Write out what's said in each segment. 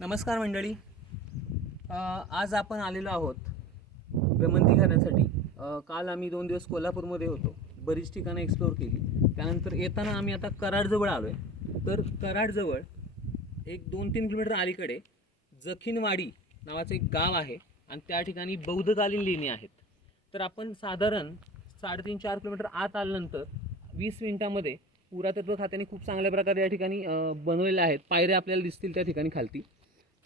नमस्कार मंडळी. आज आपण आलेलो आहोत भ्रमंती करण्यासाठी. काल आम्ही 2 दिवस कोल्हापूरमध्ये होतो, बरीच ठिकाणं एक्सप्लोअर केली. त्यानंतर येताना आम्ही आता कराडजवळ आलो आहे. तर कराडजवळ एक 2-3 किलोमीटर अलीकडे जखीनवाडी नावाचं एक गाव आहे आणि त्या ठिकाणी बौद्धकालीन लेणी आहेत. तर आपण साधारण 3.5-4 किलोमीटर आत आल्यानंतर 20 मिनिटांमध्ये पुरातत्व खात्याने खूप चांगल्या प्रकारे या ठिकाणी बनवलेल्या आहेत. पायऱ्या आपल्याला दिसतील त्या ठिकाणी खालती.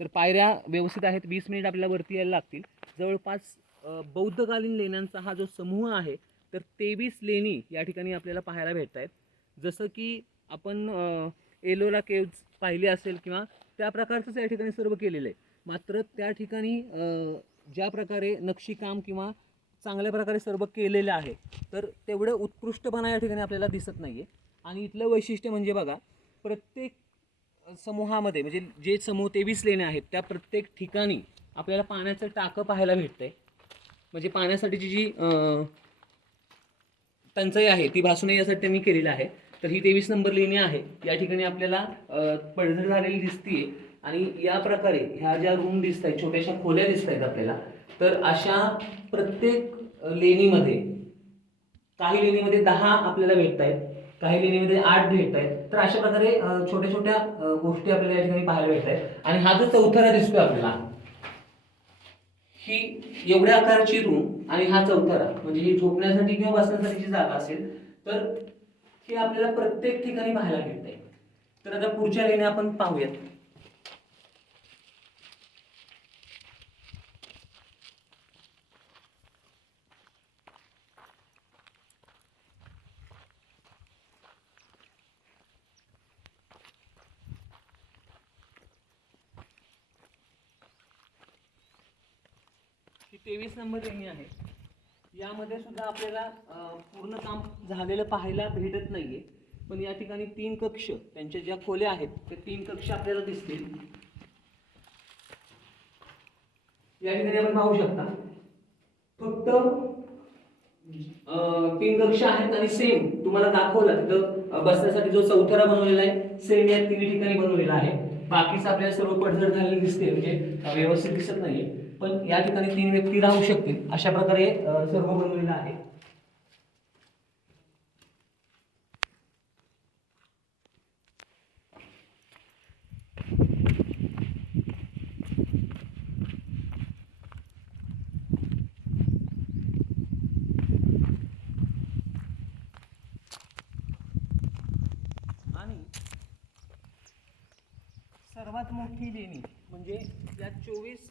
तर पायऱ्या व्यवस्थित आहेत. 20 मिनिट आपल्याला वरती यायला लागतील. जवळपास बौद्धकालीन लेण्यांचा हा जो समूह आहे, तर 23 लेणी या ठिकाणी आपल्याला पाहायला भेटत आहेत. जसं की आपण एलोरा केव्ज पाहिली असेल किंवा त्या प्रकारचंच या ठिकाणी सर्व केलेलं आहे. मात्र त्या ठिकाणी ज्या प्रकारे नक्षीकाम किंवा चांगल्या प्रकारे सर्व केलेलं आहे, तर तेवढं उत्कृष्टपणा या ठिकाणी आपल्याला दिसत नाही आहे. आणि इथलं वैशिष्ट्य म्हणजे बघा, प्रत्येक समूहामध्ये म्हणजे जे समूह 23 लेण्या आहेत त्या प्रत्येक ठिकाणी आपल्याला पाण्याचं टाकं पाहायला भेटतंय. म्हणजे पाण्यासाठीची जी टंचाई आहे ती भासू नये यासाठी त्यांनी केलेलं आहे. तर ही 23 नंबर लेणी आहे. या ठिकाणी आपल्याला पडझड झालेली दिसतीये आणि या प्रकारे ह्या ज्या रूम दिसत आहेत, छोट्याशा खोल्या दिसत आहेत आपल्याला, तर अशा प्रत्येक लेणीमध्ये काही लेणीमध्ये 10 आपल्याला भेटत आहेत, काही लेणीमध्ये 8 भेटत आहेत. तर अशा प्रकारे छोट्या छोट्या गोष्टी आपल्याला या ठिकाणी पाहायला भेटत आहेत. आणि हा जो चौथरा दिसतोय आपल्याला, ही एवढ्या आकाराची रूम आणि हा चौथरा म्हणजे ही झोपण्यासाठी किंवा बसण्यासाठीची जागा असेल, तर हे आपल्याला प्रत्येक ठिकाणी पाहायला भेटतंय. तर आता पुढच्या लेण्या आपण पाहूयात. ही 23 नंबर लेणी आहे. यामध्ये सुद्धा आपल्याला पूर्ण काम झालेलं पाहायला भेटत नाहीये. पण या ठिकाणी 3 कक्ष, त्यांच्या ज्या खोल्या आहेत ते 3 कक्ष आपल्याला दिसतील. या ठिकाणी आपण पाहू शकता फक्त 3 कक्ष आहेत आणि सेम तुम्हाला दाखवला तिथं बसण्यासाठी जो चौथरा बनवलेला आहे सेम या 3 ठिकाणी बनवलेला आहे. बाकीच आपल्याला सर्व पडझड झालेली दिसते, म्हणजे व्यवस्थित दिसत नाहीये. पण या ठिकाणी 3 व्यक्ती राहू शकतील अशा प्रकारे सर्व बनवलेलं आहे. आणि सर्वात मोठी लेणी म्हणजे या 24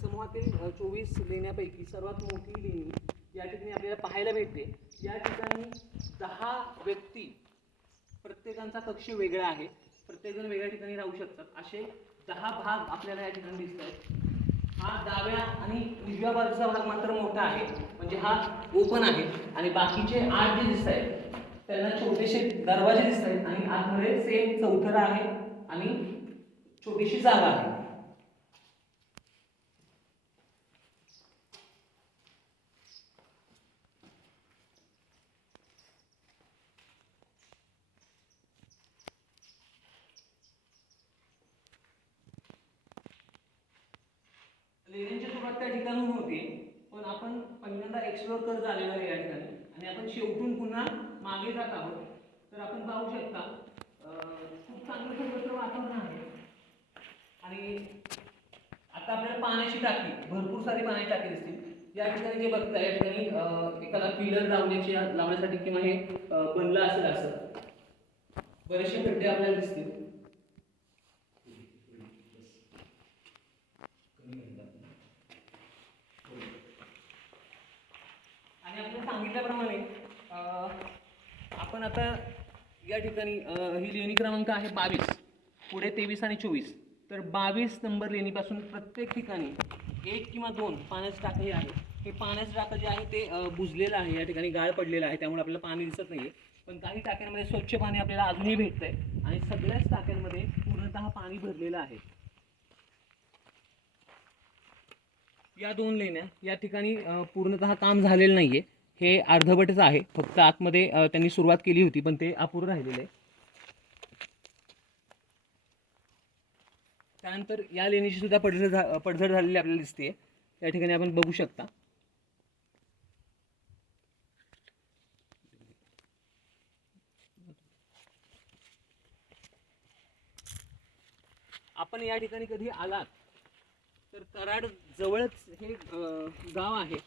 समूहातील 24 लेण्यापैकी सर्वात मोठी लेणी या ठिकाणी आपल्याला पाहायला भेटते. या ठिकाणी 10 व्यक्ती, प्रत्येकांचा कक्ष वेगळा आहे, प्रत्येकजण वेगळ्या ठिकाणी राहू शकतात. असे 10 भाग आपल्याला या ठिकाणी दिसत आहेत. हा डाव्या आणि उजव्या बाजूचा भाग मात्र मोठा आहे, म्हणजे हा ओपन आहे. आणि बाकीचे 8 जे दिसत आहेत त्यांना छोटेसे दरवाजे दिसत आहेत आणि आतमध्ये सेम चौथरा आहे आणि छोटीशी जागा आहे. लेण्यांची सुरुवात त्या ठिकाणून होते, पण आपण पहिल्यांदा एक्सप्लोर करत आलेलो आहे या ठिकाणी आणि आपण शेवटून पुन्हा मागे जात आहोत. तर आपण पाहू शकता खूप चांगलं सर्वत्र वातावरण आहे. आणि आता आपल्याला पाण्याची टाकी, भरपूर सारी पाण्याची टाकी दिसतील. या ठिकाणी जे बघताय या ठिकाणी एखादा पिलर लावण्यासाठी किंवा हे बनलं असेल असं बरेचसे खड्डे आपल्याला दिसतील. आणि आपण सांगितल्याप्रमाणे आपण आता या ठिकाणी ही लेणी क्रमांक आहे 22, पुढे 23 आणि 24. तर 22 नंबर लेणीपासून प्रत्येक ठिकाणी 1 किंवा 2 पाण्याचं टाकं हे आहे. हे पाण्याचं टाकं जे आहे ते बुजलेलं आहे, या ठिकाणी गाळ पडलेलं आहे, त्यामुळे आपल्याला पाणी दिसत नाहीये. पण काही टाक्यांमध्ये स्वच्छ पाणी आपल्याला अजूनही भेटतंय आणि सगळ्याच टाक्यांमध्ये पूर्णतः पाणी भरलेलं आहे. या 2 लेण्या या ठिकाणी पूर्णतः काम झालेलं नाहीये, हे अर्धवटच आहे. फक्त आतमध्ये त्यांनी सुरुवात केली होती पण ते अपुरं राहिलेलं आहे. त्यानंतर या लेणीची सुद्धा पडझड झालेली आपल्याला दिसते. या ठिकाणी आपण बघू शकता. आपण या ठिकाणी कधी आलात तर कराड जवळच हे गाव आहे.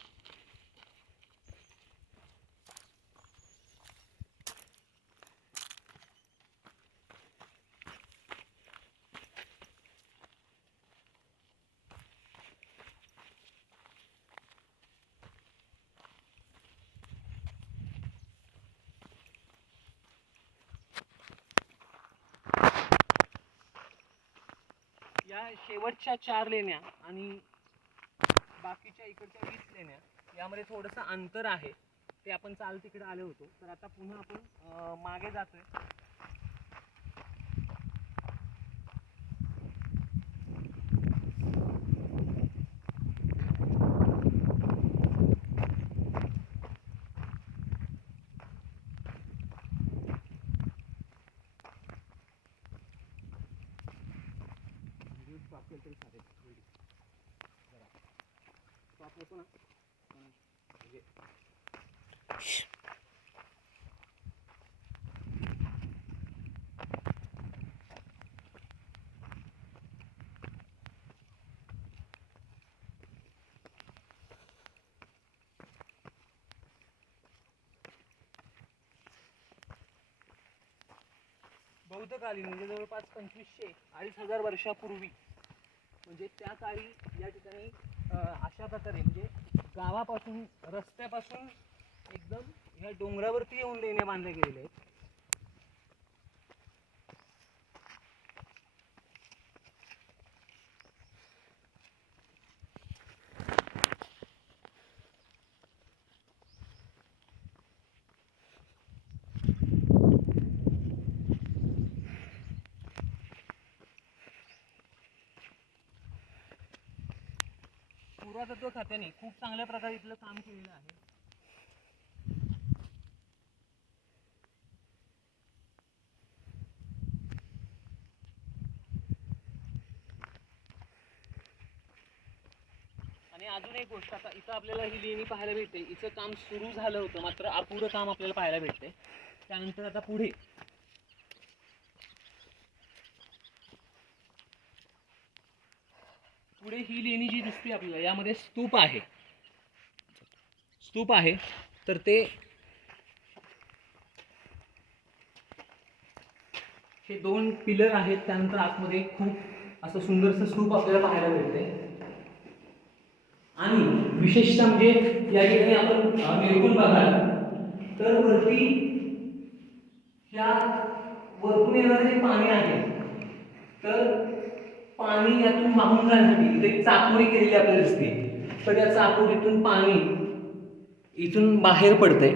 या शेवटच्या 4 लेण्या आणि बाकीच्या इकडच्या 20 लेण्या यामध्ये थोडंसं अंतर आहे. ते आपण चाल तिकडे आले होतो. तर आता पुन्हा आपण मागे जातोय. बौद्धकालीन म्हणजे जवळपास 2500-2500 वर्षापूर्वी, म्हणजे त्या काळी या ठिकाणी अशा प्रकारे म्हणजे गावापासून रस्त्यापासून एकदम या डोंगरावरती येऊन लेण्या बांधल्या गेलेल्या आहेत. पुरातत्व खात्याने खूप चांगल्या प्रकारे इथलं काम केलेलं आहे. आणि अजून एक गोष्ट, आता इथं आपल्याला ही लेणी पाहायला भेटते. इथं काम सुरू झालं होतं, मात्र अपुरं काम आपल्याला पाहायला भेटते. त्यानंतर आता पुढे ही लेणी जी दिसते आपल्याला, यामध्ये स्तूप आहे. तर ते हे 2 पिलर आहेत. त्यानंतर आतमध्ये खूप असं सुंदरसं स्तूप आपल्याला पाहायला भेटते. आणि विशेषतः म्हणजे या ठिकाणी आपण निरखून बघाल तर वरती ह्या वरतून येणारे जे पाणी आहे, तर पाणी यातून वाहून जाण्यासाठी इथे एक चाकोरी केलेली आपल्याला दिसते. तर या चाकोरीतून पाणी इथून बाहेर पडतंय.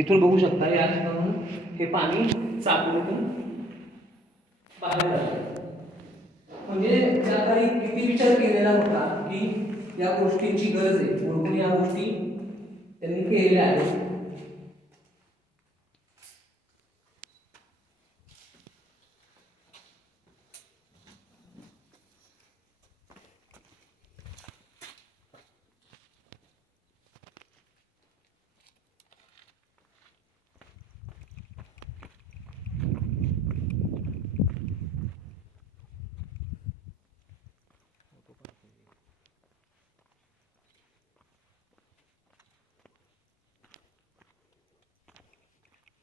इथून बघू शकता, या ठिकाणून हे पाणी चाकोरीतून बाहेर जातं. म्हणजे त्या काळी किती विचार केलेला होता की या गोष्टींची गरज आहे, म्हणून या गोष्टी त्यांनी केलेल्या आहेत.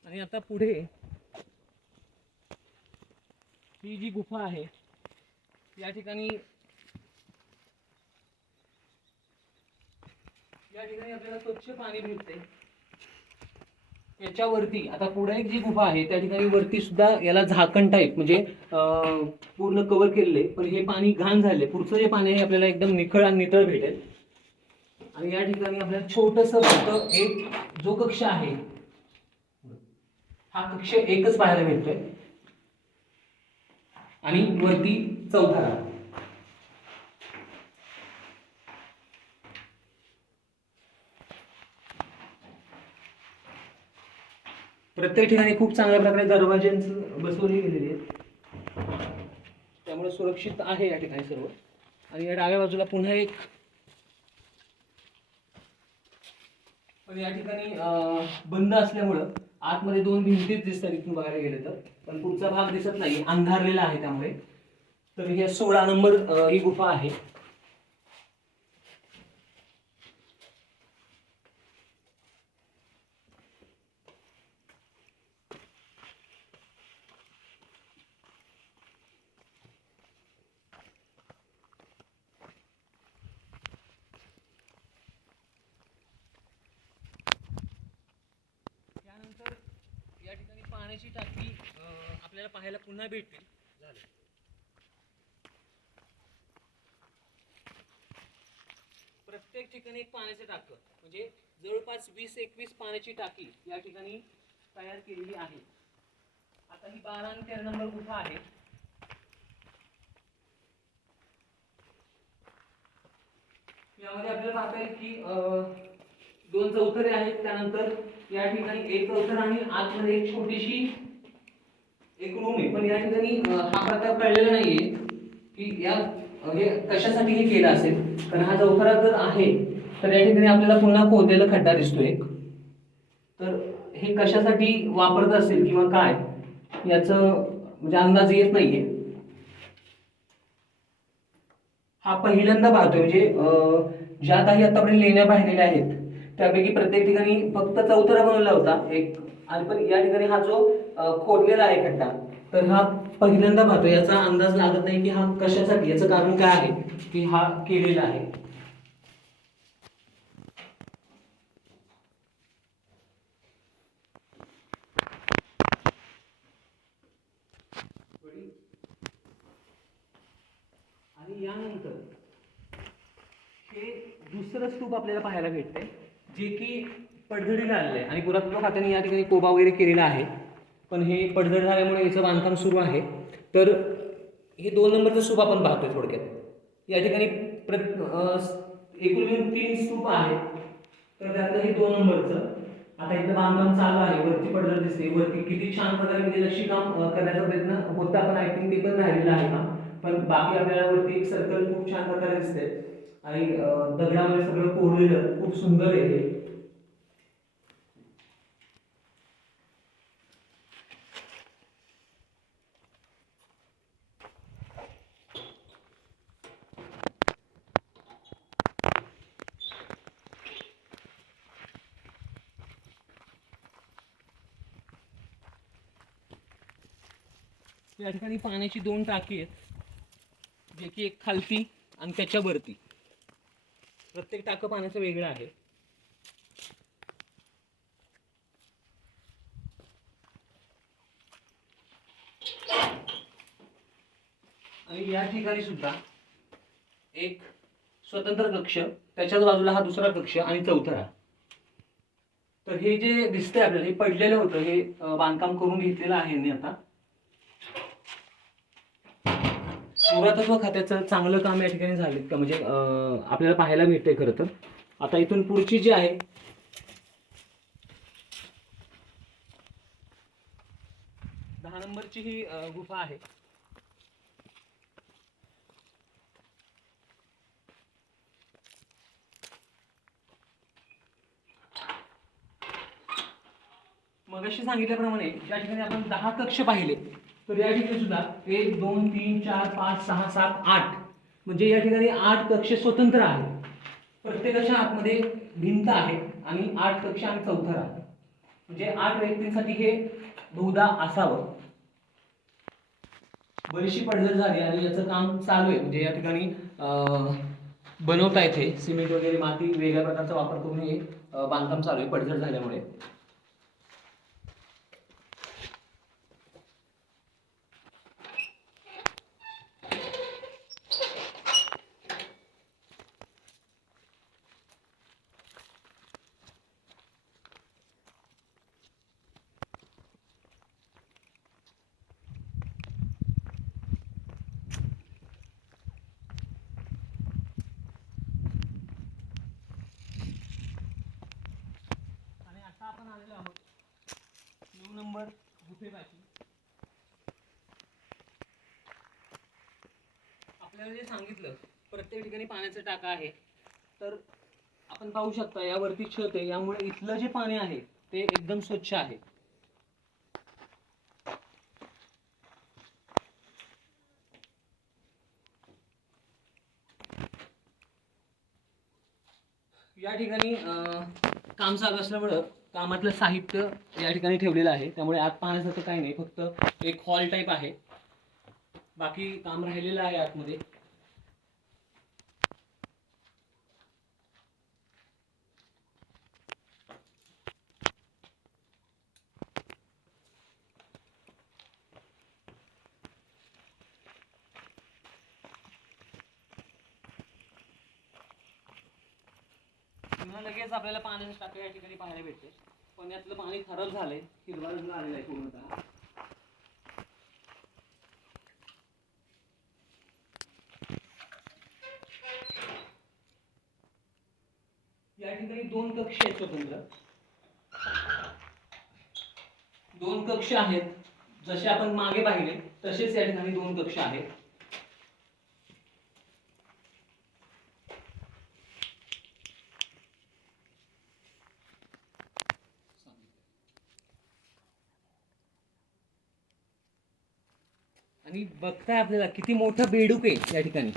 आणि आता पुढे ही जी गुफा आहे, या ठिकाणी आपल्याला स्वच्छ पाणी भेटते. याच्यावरती आता पुढे एक जी गुफा आहे, त्या ठिकाणी वरती सुद्धा याला झाकण टाईप म्हणजे पूर्ण कव्हर केलेले, पण हे पाणी घाण झाले. पुढचं जे पाणी आहे आपल्याला एकदम निखळ आणि नितळ भेटेल. आणि या ठिकाणी आपल्याला छोटंसं फक्त एक जो कक्ष आहे, हा कक्ष एकच पाहायला मिळतोय. आणि वरती चौथरा. प्रत्येक ठिकाणी खूप चांगल्या प्रकारे दरवाजे बसवली गेलेली आहेत, त्यामुळे सुरक्षित आहे या ठिकाणी सर्व. आणि या डाव्या बाजूला पुन्हा एक, पण या ठिकाणी बंद असल्यामुळं आतमध्ये दोन भिंतीच दिसतात इथून बघायला गेले तर, पण पुढचा भाग दिसत नाही, अंधारलेला आहे त्यामुळे. तर ही 16 नंबर ही गुफा आहे. त्यानंतर या ठिकाणी पाण्याची टाकी आपल्याला पाहायला पुन्हा भेटतील. झालं. प्रत्येक ठिकाणी एक पाण्याचं टाकं, म्हणजे जवळपास 20-21 पाण्याची टाकी या ठिकाणी तयार केलेली आहे. आता ही 12 आणि 13 नंबर गुफा आहे. यामध्ये आपल्याला पाहता येईल की 2 चौथरे आहेत. त्यानंतर या ठिकाणी एक चौथर आणि आतमध्ये एक छोटीशी एक रूम आहे. पण या ठिकाणी हा प्रकार कळलेला नाहीये की या हे कशासाठी हे केलं असेल. कारण हा चौथरा जर आहे तर या ठिकाणी आपल्याला पुन्हा खोदलेला खड्डा दिसतो एक. तर हे कशासाठी वापरत असेल किंवा काय याचं म्हणजे अंदाज येत नाहीये. हा पहिल्यांदा पाहतोय, म्हणजे ज्या काही आतापर्यंत लेण्या पाहिलेल्या आहेत त्यापैकी प्रत्येक ठिकाणी फक्त चौथरा बनवला होता एक, आणि पण या ठिकाणी हा जो खोदलेला आहे खड्डा, तर हा पहिल्यांदा पाहतोय. याचा अंदाज लागत नाही की हा कशासाठी, याचं कारण काय आहे की हा केलेला आहे. आणि यानंतर हे दुसरं स्तूप आपल्याला पाहायला भेटतंय, जे की पडझडीला आलेलं आहे. आणि पुरातत्व खात्याने या ठिकाणी कोबा वगैरे केलेला आहे, पण हे पडझड झाल्यामुळे याचं बांधकाम सुरू आहे. तर हे 2 नंबरचं स्तूप आपण पाहतोय थोडक्यात. या ठिकाणी एकूण 3 स्तूप आहेत, तर त्यातलं हे 2 नंबरचं आता इथं बांधकाम चालू आहे. वरती पडझड दिसते, वरती किती छान प्रकारे म्हणजे नक्षीकाम करण्याचा प्रयत्न होता, पण आय थिंक ते पण राहिलेलं आहे का. पण बाकी आपल्याला वरती एक सर्कल खूप छान प्रकारे दिसते आणि दगडामध्ये सगळं कोरलेलं खूप सुंदर आहे हे. या ठिकाणी पाण्याची 2 टाकी आहेत, जे की एक खालती आणि त्याच्यावरती. प्रत्येक टाकं पाण्याचं वेगळं आहे. आणि या ठिकाणी सुद्धा एक स्वतंत्र कक्ष, त्याच्याच बाजूला हा दुसरा कक्ष आणि चौथरा. तर हे जे दिसतंय आपल्याला, हे पडलेलं होतं, हे बांधकाम करून घेतलेलं आहे आता. पुरातत्व खात्याचं चांगलं काम या ठिकाणी झालं का, म्हणजे आपल्याला पाहायला भेटतंय खरं तर. आता इथून पुढची जी आहे 10 नंबरची ही गुफा आहे. मगाशी सांगितल्याप्रमाणे ज्या ठिकाणी आपण 10 कक्ष पाहिले, तर या ठिकाणी सुद्धा 1 2 3 4 5 6 7 8, म्हणजे या ठिकाणी 8 कक्ष स्वतंत्र आहेत. प्रत्येकाच्या आतमध्ये भिंत आहे आणि 8 कक्ष आणि चौथरा आहे. म्हणजे 8 व्यक्तींसाठी हे बहुधा असावं. बरीचशी पडझड झाली आणि याचं काम चालू आहे. म्हणजे या ठिकाणी बनवता येते सिमेंट वगैरे, माती वेगळ्या प्रकारचा वापर करून हे बांधकाम चालू आहे पडझड झाल्यामुळे. आपण आलेलो आहोत 9 नंबर गुफेपाशी. आपल्याला जे सांगितलं प्रत्येक ठिकाणी पाण्याचा टाका आहे, तर आपण पाहू शकता यावरती छत आहे, यामुळे इथलं जे पाणी आहे ते एकदम स्वच्छ आहे. या ठिकाणी काम चालू असल्यामुळं कामातलं साहित्य या ठिकाणी ठेवलेलं आहे, त्यामुळे आत पाहण्यासारखं काही नाही, फक्त एक हॉल टाईप आहे. बाकी काम राहिलेलं आहे आतमध्ये. पुन्हा लगेच आपल्याला पाण्याचा टाका या ठिकाणी पाहायला भेटते, पण यातलं पाणी खराब झालंय, हिरवा रंग आलेला आहे पूर्णतः. या ठिकाणी 2 कक्ष आहेत स्वतंत्र. 2 कक्ष आहेत, जसे आपण मागे पाहिले तसेच या ठिकाणी 2 कक्ष आहेत. आणि बघताय आपल्याला किती मोठं बेडूक आहे या ठिकाणी.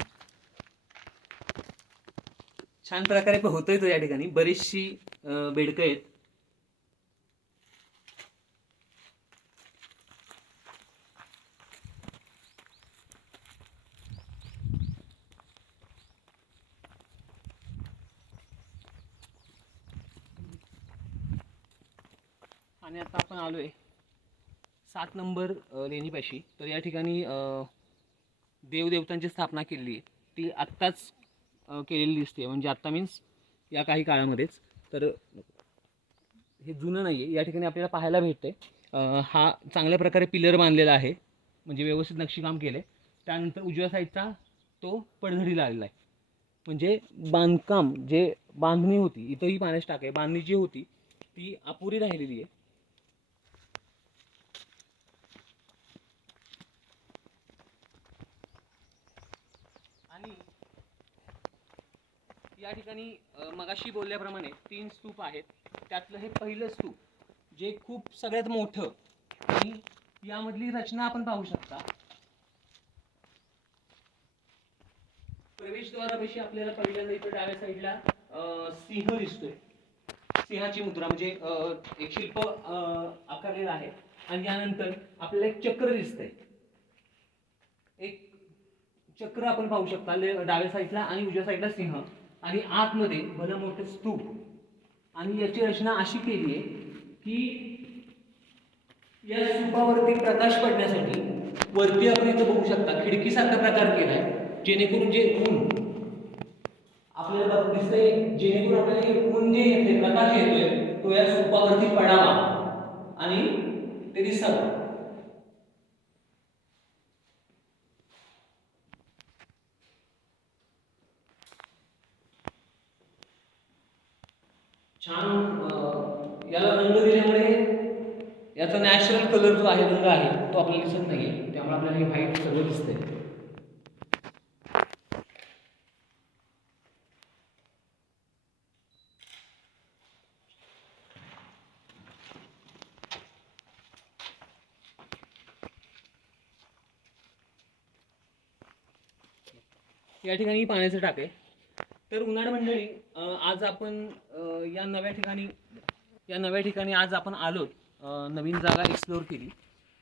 छान प्रकारे होतोय तो या ठिकाणी. बरीचशी बेडकं आहेत. आणि आता आपण आलोय 7 नंबर लेणीपाशी. तर या ठिकाणी देवदेवतांची स्थापना केलेली आहे, ती आत्ताच केलेली दिसते, म्हणजे आत्ता मीन्स या काही काळामध्येच. तर हे जुनं नाही आहे, या ठिकाणी आपल्याला पाहायला भेटते. हा चांगल्या प्रकारे पिलर बांधलेला आहे, म्हणजे व्यवस्थित नक्षीकाम केलं आहे. त्यानंतर उजव्या साईडचा तो पडझडीला आलेला आहे, म्हणजे बांधकाम जे बांधणी होती, इथंही पाण्याची टाक आहे, बांधणी जी होती ती अपुरी राहिलेली आहे. आणि या ठिकाणी मगाशी बोलल्याप्रमाणे 3 स्तूप आहेत. त्यातलं हे पहिलं स्तूप जे खूप सगळ्यात मोठं, आणि यामधली रचना आपण पाहू शकता. प्रवेशद्वारापाशी आपल्याला पहिल्यांदा इथं डाव्या साईडला सिंह दिसतोय. सिंहाची मुद्रा म्हणजे एक शिल्प आकारलेलं आहे. आणि त्यानंतर आपल्याला एक चक्र दिसतंय. एक चक्र आपण पाहू शकता डाव्या साईडला, आणि उजव्या साईडला सिंह, आणि आतमध्ये भलं मोठं स्तूप. आणि याची रचना अशी केली आहे की या स्तूपावरती प्रकाश पडण्यासाठी वरती आपण इथं बघू शकता खिडकीसारखा प्रकार केलाय, जेणेकरून जे ऊन आपल्याला दिसतंय, जेणेकरून आपल्याला ऊन जे येते, प्रकाश येतोय, तो या स्तूपावरती पडावा आणि ते दिसावं. छान याला रंग दिल्यामुळे याचा नॅचरल कलर जो आहे, रंग आहे, तो आपल्याला दिसत नाहीये, त्यामुळे आपल्याला हे व्हाईट सगळं दिसतंय. या ठिकाणी पाण्याचं टाक आहे. तर उन्हाळ मंडळी, आज आपण या नव्या ठिकाणी आज आपण आलो, नवीन जागा एक्सप्लोअर केली.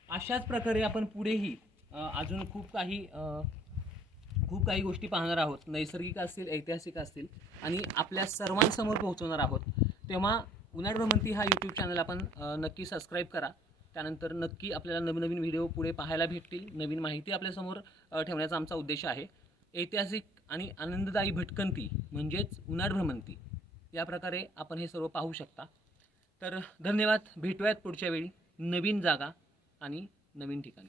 अशाच प्रकारे आपण पुढेही अजून खूप काही गोष्टी पाहणार आहोत, नैसर्गिक असतील, ऐतिहासिक असतील, आणि आपल्या सर्वांसमोर पोहोचवणार आहोत. तेव्हा उन्हाळ भ्रमंती हा यूट्यूब चॅनल आपण नक्की सबस्क्राईब करा. त्यानंतर नक्की आपल्याला नवीन व्हिडिओ पुढे पाहायला भेटतील, नवीन माहिती आपल्यासमोर ठेवण्याचा आमचा उद्देश आहे. ऐतिहासिक आणि आनंददायी भटकंती म्हणजेच उन्हाळ भ्रमंती, या प्रकारे आपण हे सर्व पाहू शकता. तर धन्यवाद. भेटूयात पुढच्या वेळी नवीन जागा आणि नवीन ठिकाणी.